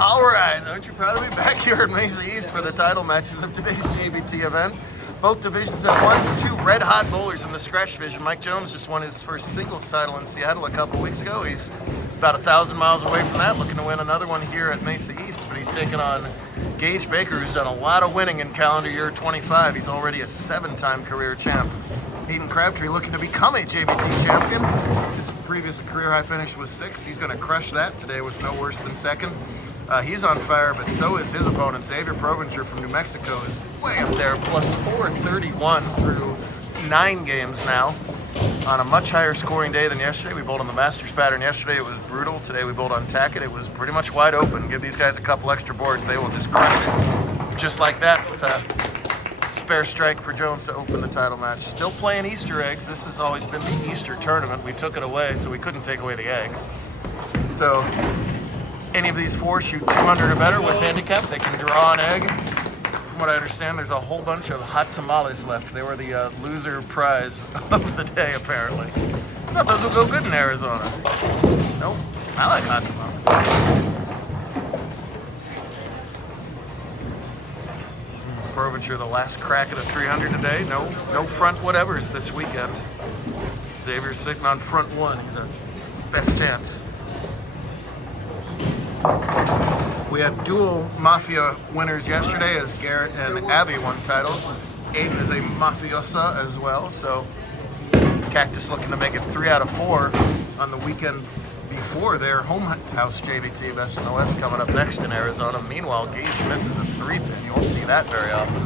All right, aren't you proud of me? Back here at Mesa East for the title matches of today's JBT event. Both divisions at once, two red-hot bowlers in the scratch division. Mike Jones just won his first singles title in Seattle a couple weeks ago. He's about 1,000 miles away from that, looking to win another one here at Mesa East, but he's taking on Gage Baker, who's done a lot of winning in calendar year 25. He's already a 7-time career champ. Hayden Crabtree looking to become a JBT champion. His previous career high finish was 6. He's going to crush that today with no worse than 2nd. He's on fire, but so is his opponent. Xavier Provinger from New Mexico is way up there, plus 431 through 9 games now. On a much higher scoring day than yesterday. We bowled on the Masters pattern yesterday. It was brutal. Today we bowled on Tackett. It was pretty much wide open. Give these guys a couple extra boards, they will just crush it. Just like that with a spare strike for Jones to open the title match. Still playing Easter eggs. This has always been the Easter tournament. We took it away, so we couldn't take away the eggs. So any of these 4 shoot 200 or better with handicap, they can draw an egg. From what I understand, there's a whole bunch of hot tamales left. They were the loser prize of the day, apparently. I thought those would go good in Arizona. Nope, I like hot tamales. Provinger, the last crack at a 300 today. No front whatevers this weekend. Xavier's sitting on front 1. He's a best chance. We had dual Mafia winners yesterday as Garrett and Abby won titles. Aiden is a Mafiosa as well, so Cactus looking to make it 3 out of 4 on the weekend before their home house JBT Best in the West coming up next in Arizona. Meanwhile, Gage misses a 3-pin. You won't see that very often.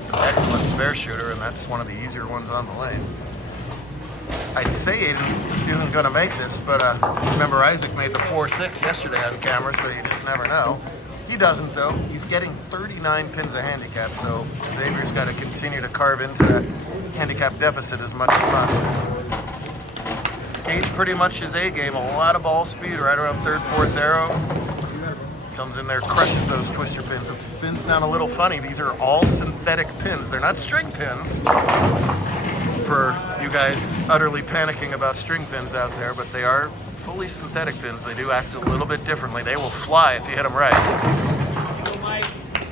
It's an excellent spare shooter, and that's one of the easier ones on the lane. I'd say Aiden isn't going to make this, but remember Isaac made the 4-6 yesterday on camera, so you just never know. He doesn't, though. He's getting 39 pins of handicap, so Xavier's got to continue to carve into that handicap deficit as much as possible. Gage pretty much his A-game. A lot of ball speed right around 3rd, 4th arrow. Comes in there, crushes those twister pins. If the pins sound a little funny, these are all synthetic pins. They're not string pins. For you guys utterly panicking about string pins out there, but they are fully synthetic pins. They do act a little bit differently. They will fly if you hit them right.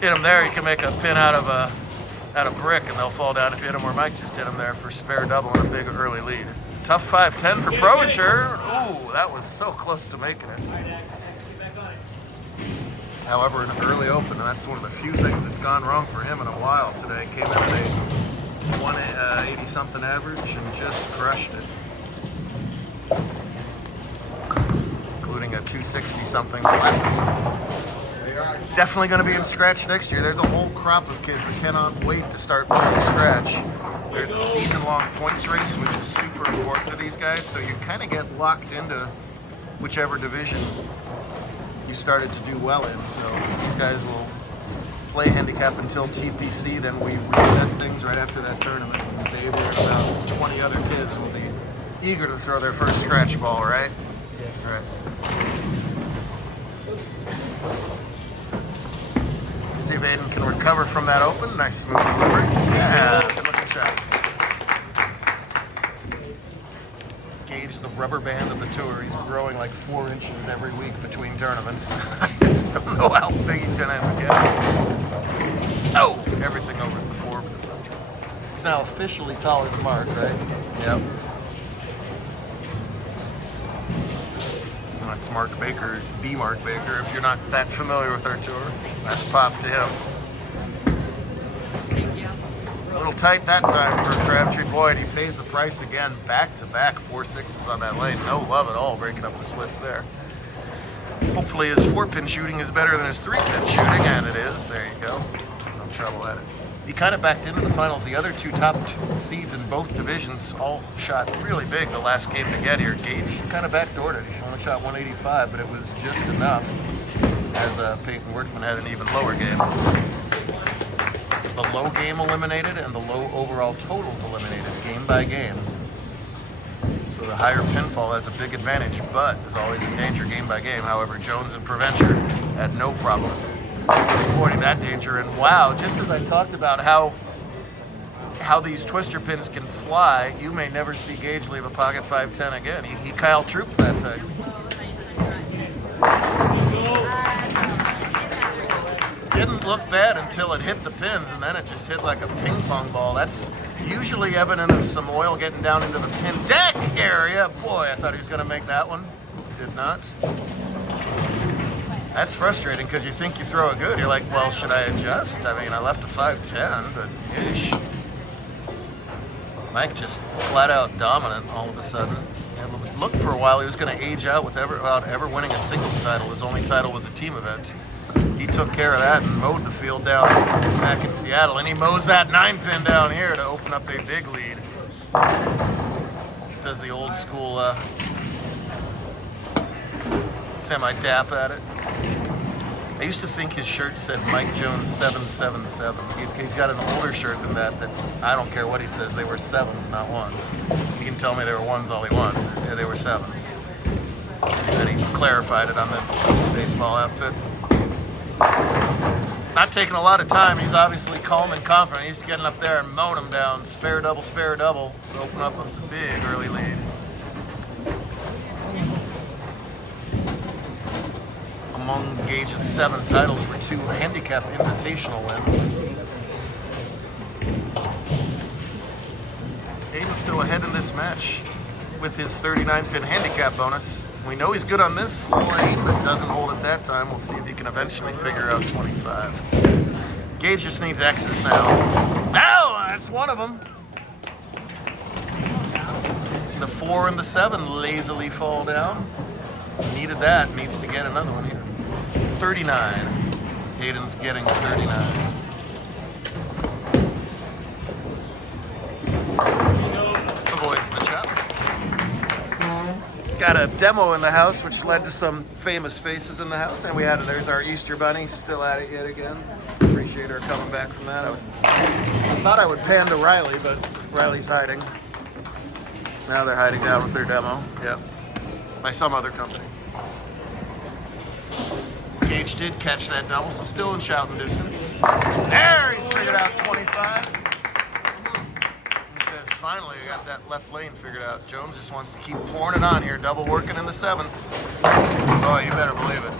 Hit them there, you can make a pin out of brick, and they'll fall down if you hit them where Mike just hit them there for spare double and a big early lead. Tough 5-10 for Provinger. Ooh, that was so close to making it. However, an early open, and that's one of the few things that's gone wrong for him in a while today. Came in at a 180-something average and just crushed it. Including a 260-something classic. Definitely going to be in scratch next year. There's a whole crop of kids that cannot wait to start playing scratch. There's a season-long points race, which is super important to these guys, so you kind of get locked into whichever division you started to do well in. So these guys will play handicap until TPC, then we reset things right after that tournament. And Xavier and about 20 other kids will be eager to throw their first scratch ball, right? Yes. Right. See if Aiden can recover from that open. Nice smooth delivery. Yeah, good looking shot. Gage, the rubber band of the tour. He's growing like 4 inches every week between tournaments. I just don't know how big he's going to end up getting. Oh, everything over at the 4, but it's not true. He's now officially taller than Mark, right? Yep. That's Mark Baker, B. Mark Baker, if you're not that familiar with our tour. Nice pop to him. A little tight that time for Crabtree Boyd. He pays the price again, back-to-back 4-6s on that lane. No love at all breaking up the splits there. Hopefully his 4-pin shooting is better than his 3-pin shooting, and it is. There you go. No trouble at it. He kind of backed into the finals. The other 2 top seeds in both divisions all shot really big the last game to get here. Gage kind of backdoored it. He only shot 185, but it was just enough as Peyton Workman had an even lower game. It's the low game eliminated and the low overall totals eliminated game by game. So the higher pinfall has a big advantage, but is always in danger game by game. However, Jones and Provinger had no problem avoiding that danger. And wow, just as I talked about how these twister pins can fly, you may never see Gage leave a pocket 5-10 again. He Kyle Trooped that thing. didn't look bad until it hit the pins, and then it just hit like a ping pong ball. That's usually evident of some oil getting down into the pin deck area. Boy, I thought he was going to make that one. Did not. That's frustrating because you think you throw it good. You're like, well, should I adjust? I mean, I left a 510, but ish. Mike just flat out dominant all of a sudden. It looked for a while he was going to age out without ever winning a singles title. His only title was a team event. He took care of that and mowed the field down back in Seattle. And he mows that 9-pin down here to open up a big lead. Does the old school semi-dap at it. I used to think his shirt said Mike Jones 777. He's got an older shirt than that I don't care what he says, they were 7s, not 1s. He can tell me they were 1s all he wants. They were 7s. He said he clarified it on this baseball outfit. Not taking a lot of time. He's obviously calm and confident. He's getting up there and mowing them down. Spare double, open up a big early lead. Among Gage's 7 titles were 2 handicap invitational wins. Aiden's still ahead in this match with his 39-pin handicap bonus. We know he's good on this lane, but doesn't hold it that time. We'll see if he can eventually figure out 25. Gage just needs X's now. Oh, that's one of them. The 4 and the 7 lazily fall down. Needed that, needs to get another one here. 39. Aiden's getting 39. Avoids the chop. Got a demo in the house, which led to some famous faces in the house. And there's our Easter Bunny, still at it yet again. Appreciate her coming back from that. I thought I would pan to Riley, but Riley's hiding. Now they're hiding down with their demo. Yep. By some other company. Gage did catch that double, so still in shouting distance. There, he's figured out 25. He says, finally, I got that left lane figured out. Jones just wants to keep pouring it on here, double working in the 7th. Oh, you better believe it.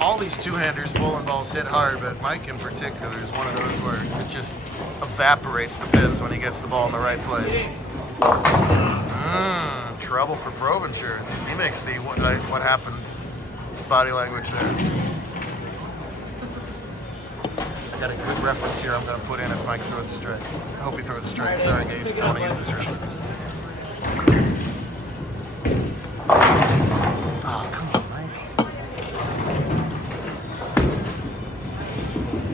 All these two-handers, bowling balls hit hard, but Mike in particular is one of those where it just evaporates the pins when he gets the ball in the right place. Trouble for Provenchers. He makes the what happened body language there. Got a good reference here I'm going to put in if Mike throws a strike. I hope he throws a strike. Sorry, Gage. I want to use this reference. Oh, come on, Mike.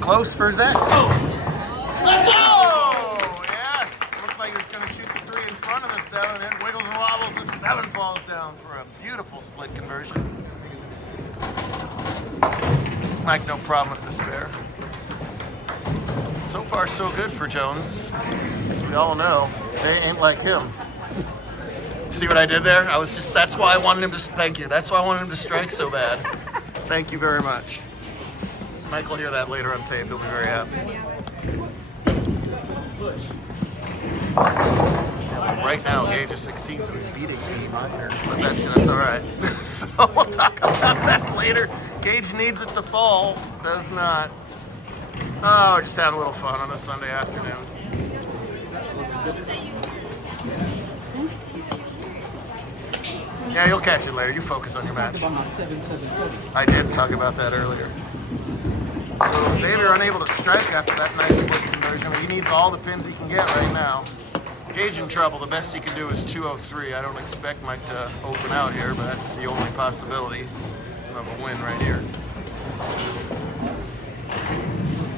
Close for Zex. Let's go! Yes! Looked like he was going to shoot the 3 in front of the 7. It wiggles and wobbles. The 7 falls down for a beautiful split conversion. Mike, no problem with the spare. So far, so good for Jones. As we all know, they ain't like him. See what I did there? That's why I wanted him to, thank you. That's why I wanted him to strike so bad. Thank you very much. Mike will hear that later on tape. He'll be very happy. Right now, Gage is 16, so he's beating me minor, but that's all right. So we'll talk about that later. Gage needs it to fall, does not. Oh, we're just having a little fun on a Sunday afternoon. Yeah, you'll catch it later. You focus on your match. I did talk about that earlier. So Xavier unable to strike after that nice split conversion. He needs all the pins he can get right now. Gage in trouble. The best he can do is 203. I don't expect Mike to open out here, but that's the only possibility of a win right here.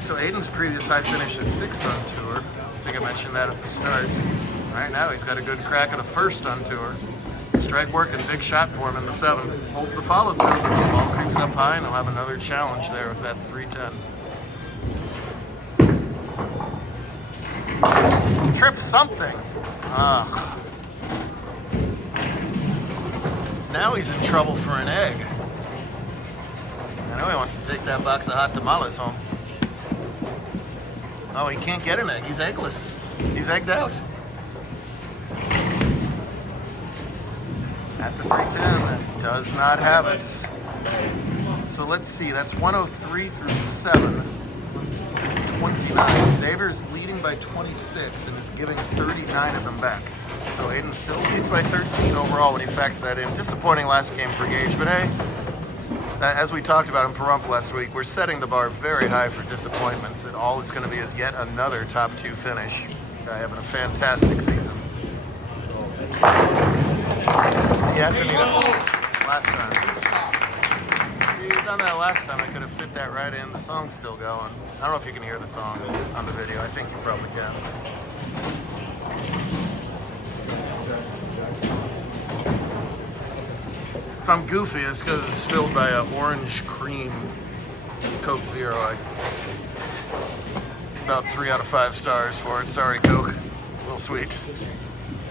So Aiden's previous high finish is 6th on tour. I think I mentioned that at the start. Right now he's got a good crack at a 1st on tour. Strike work and big shot for him in the 7th. Holds the follow through, but the ball creeps up high and he'll have another challenge there with that 310. Trip something. Ugh. Now he's in trouble for an egg. I know he wants to take that box of hot tamales home. Oh, he can't get an egg. He's eggless. He's egged out. At the 310, that does not have it. So let's see, that's 103 through 7, 29. Xavier's leading by 26 and is giving 39 of them back. So Aiden still leads by 13 overall when you factor that in. Disappointing last game for Gage, but hey, as we talked about in Pahrump last week, we're setting the bar very high for disappointments, and all it's going to be is yet another top 2 finish. Guy having a fantastic season. See, he hasn't even last time. See, you've done that last time. I could have fit that right in. The song's still going. I don't know if you can hear the song on the video. I think you probably can. If I'm goofy, it's because it's filled by an orange cream Coke Zero. About 3 out of 5 stars for it. Sorry, Coke. It's a little sweet.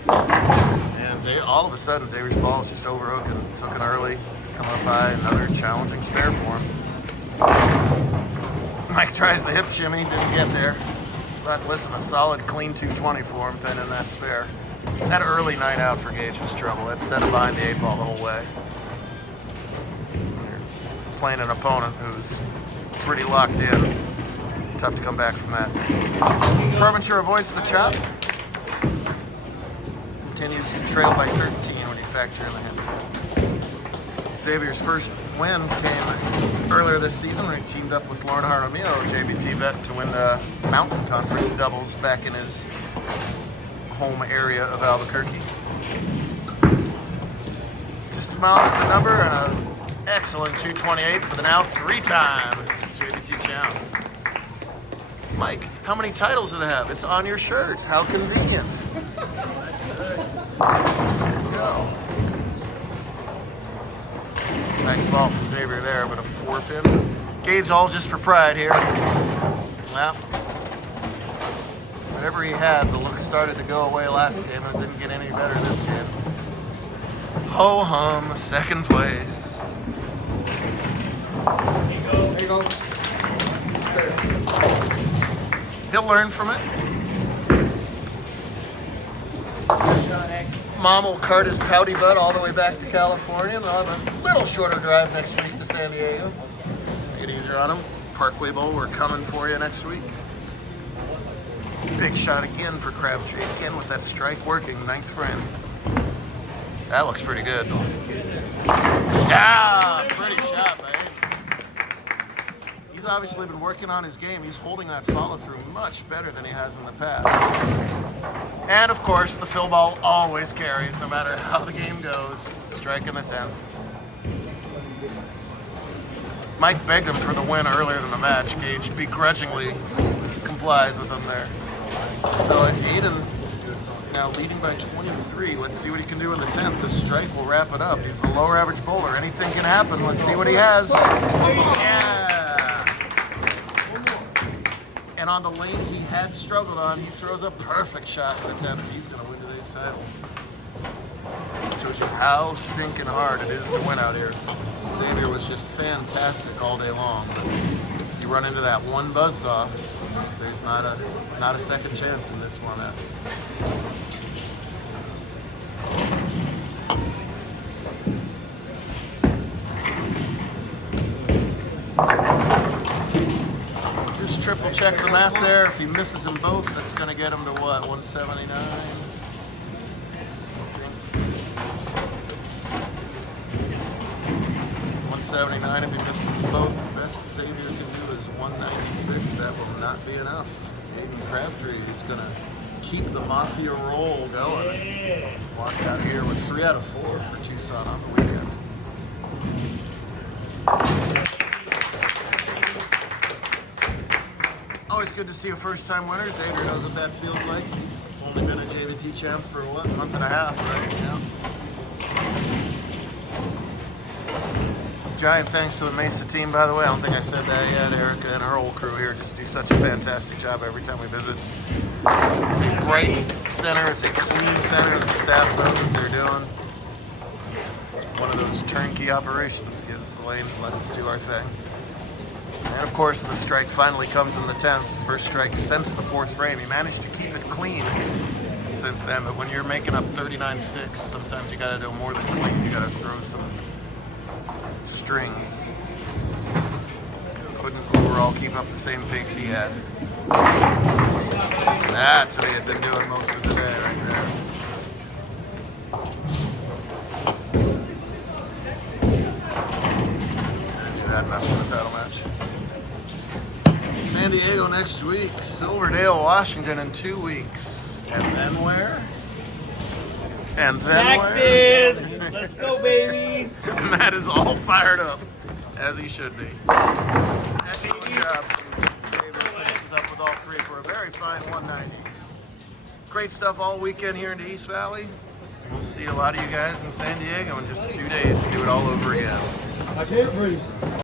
And all of a sudden, Xavier's ball is just overhooking. It's hooking early. Come up high. Another challenging spare for him. Mike tries the hip shimmy. Didn't get there. But listen, a solid clean 220 for him, pinning that spare. That early 9 out for Gage was trouble. That set him behind the 8 ball the whole way. Playing an opponent who's pretty locked in. Tough to come back from that. Proventure avoids the chop. Continues to trail by 13 when you factor in the hit. Xavier's first win came earlier this season when he teamed up with Lauren Jaramillo, JBT vet, to win the Mountain Conference doubles back in his home area of Albuquerque. Just mounted the number and an excellent 228 for the now 3-time JBT champ. Mike, how many titles did it have? It's on your shirts. How convenient. There you go. Nice ball from Xavier there, but a 4-pin. Gage all just for pride here. Well, whatever he had, the look started to go away last game, and it didn't get any better this game. Ho-hum, second place. There you go. He'll learn from it. Mom will cart his pouty butt all the way back to California, and they'll have a little shorter drive next week to San Diego. Make it easier on him. Parkway Bowl, we're coming for you next week. Big shot again for Crabtree. Again with that strike working, 9th frame. That looks pretty good. Yeah, pretty shot, babe. He's obviously been working on his game. He's holding that follow-through much better than he has in the past. And of course, the fill ball always carries, no matter how the game goes. Strike in the 10th. Mike begged him for the win earlier in the match. Gage begrudgingly complies with him there. So Aiden now leading by 23. Let's see what he can do in the 10th. The strike will wrap it up. He's the lower average bowler. Anything can happen. Let's see what he has. Yeah. And on the lane he had struggled on, he throws a perfect shot in the 10th. He's going to win today's title. Shows you how stinking hard it is to win out here. Xavier was just fantastic all day long, but you run into that one buzzsaw. There's not a second chance in this format. Just triple check the math there. If he misses them both, that's going to get him to what, 179? 179 if he misses them both. The best Xavier can do is 196. That will not be enough. Aiden Crabtree is going to keep the Mafia roll going. Walked out here with 3 out of 4 for Tucson on the weekend. Always good to see a first-time winner. Xavier knows what that feels like. He's only been a JBT champ for what, a month and a half, right? Yeah. Giant thanks to the Mesa team, by the way. I don't think I said that yet. Erica and her whole crew here just do such a fantastic job every time we visit. It's a bright center. It's a clean center. The staff knows what they're doing. It's one of those turnkey operations. Gives us the lanes and lets us do our thing. And of course, the strike finally comes in the 10th. His first strike since the 4th frame. He managed to keep it clean since then. But when you're making up 39 sticks, sometimes you got to do more than clean. You got to throw some strings. all keep up the same pace he had. That's what he had been doing most of the day right there. Do that enough for the title match. San Diego next week, Silverdale, Washington in 2 weeks. And then where? And then Practice. where? Let's go, baby. Matt is all fired up, as he should be. Excellent job. David finishes up with all three for a very fine 190. Great stuff all weekend here in the East Valley. We'll see a lot of you guys in San Diego in just a few days to do it all over again.